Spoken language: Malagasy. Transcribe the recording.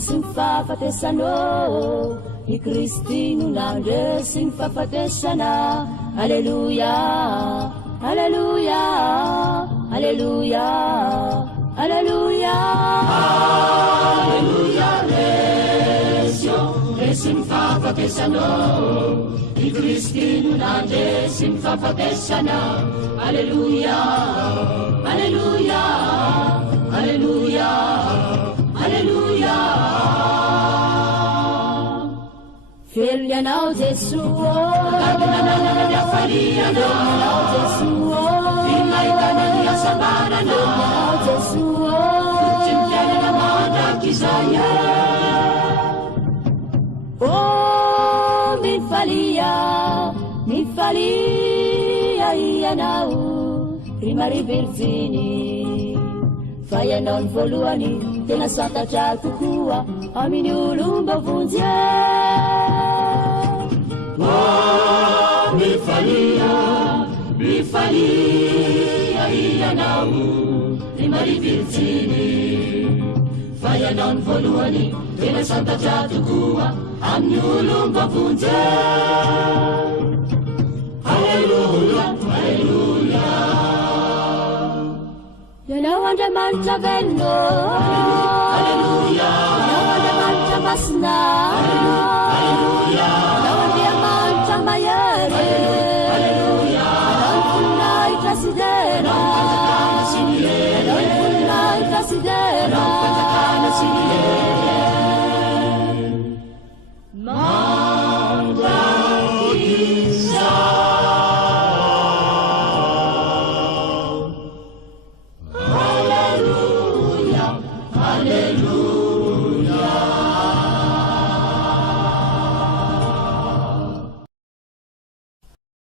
Esim fafatesano I Kristinu nandesim fafatesana Alleluia Alleluia Alleluia Alleluia Alleluia Esim fafatesano I Kristinu nandesim fafatesana Alleluia Alleluia Alleluia Alleluia Figlianao Gesù Kadunanana faliano Figlianao Gesù Filaitania samarana Figlianao Gesù Cintiana mana kisaya Oh mi falia ianao Prima riberzini Fayanao voalohany tena santatra kokoa amin'ny olomba vonjy mifalia ianao ny marivirjiny fayanao ny voalohany tena santatra kokoa amin'ny olomba vonjy Alleluia Alleluia Ianao Andriamanitra velona Alleluia Ianao Andriamanitra masina